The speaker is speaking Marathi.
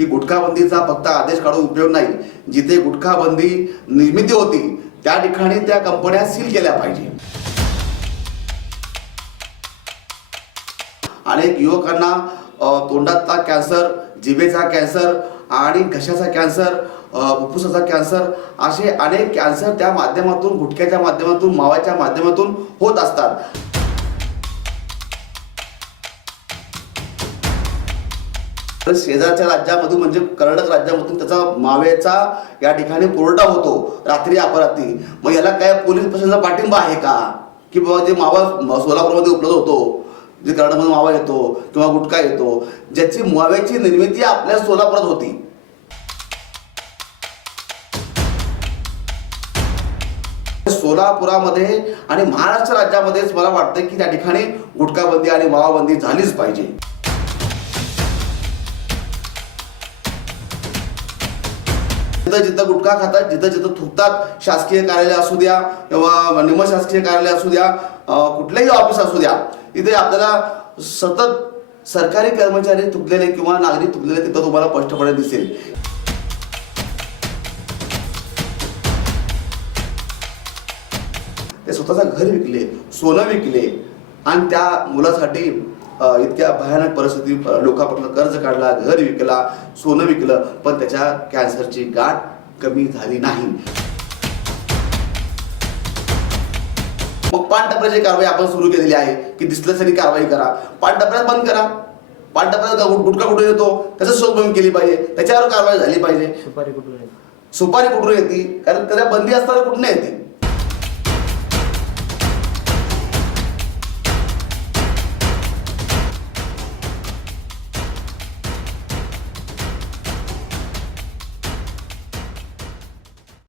की गुटखाबंदीचा फक्त आदेश काढून उपयोग नाही, जिथे गुटखाबंदी निर्मिती होती त्या ठिकाणी त्या कंपन्या सील केल्या पाहिजे. अनेक युवकांना तोंडाचा कॅन्सर, जिभेचा कॅन्सर आणि घशाचा कॅन्सर, फुफ्फुसाचा कॅन्सर असे अनेक कॅन्सर त्या माध्यमातून, गुटख्याच्या माध्यमातून, मावाच्या माध्यमातून होत असतात. तर शेजारच्या राज्यामधून म्हणजे कर्नाटक राज्यामधून त्याचा माव्याचा या ठिकाणी पुरवठा होतो रात्री अपरात्री. मग याला काय पोलीस प्रशासनाचा पाठिंबा आहे का की बाबा जे मावा सोलापूरमध्ये उपलब्ध होतो, जे कर्नाटकमध्ये मावा येतो किंवा गुटखा येतो, ज्याची माव्याची निर्मिती आपल्या सोलापुरात होती, सोलापुरामध्ये आणि महाराष्ट्र राज्यामध्येच मला वाटतं की त्या ठिकाणी गुटखाबंदी आणि मावाबंदी झालीच पाहिजे. जिथं जिथं गुटखा खातात, जिथं जिथं थुकतात, शासकीय कार्यालय असू द्या किंवा निमशासकीय कार्यालय असू द्या, कुठलेही ऑफिस असू द्या, इथे आपल्याला सतत सरकारी कर्मचारी थुकलेले किंवा नागरिक थुकलेले तिथं तुम्हाला स्पष्टपणे दिसेल. ते स्वतःचं घर विकले, सोनं विकले आणि त्या मुलासाठी इतक्या भयानक परिस्थिती, लोकांपासून कर्ज काढला, घर विकला, सोनं विकलं, पण त्याच्या कॅन्सरची गाठ कमी झाली नाही. मग पानटपऱ्याची कारवाई आपण सुरू केलेली आहे की दिसलं तरी कारवाई करा, पानटपऱ्यात बंद करा. पानटपऱ्यात गुटखा कुठून येतो त्याचं शोध केली पाहिजे, त्याच्यावर कारवाई झाली पाहिजे. सुपारी कुठून येते, कारण त्याच्या बंदी असताना कुठून येते.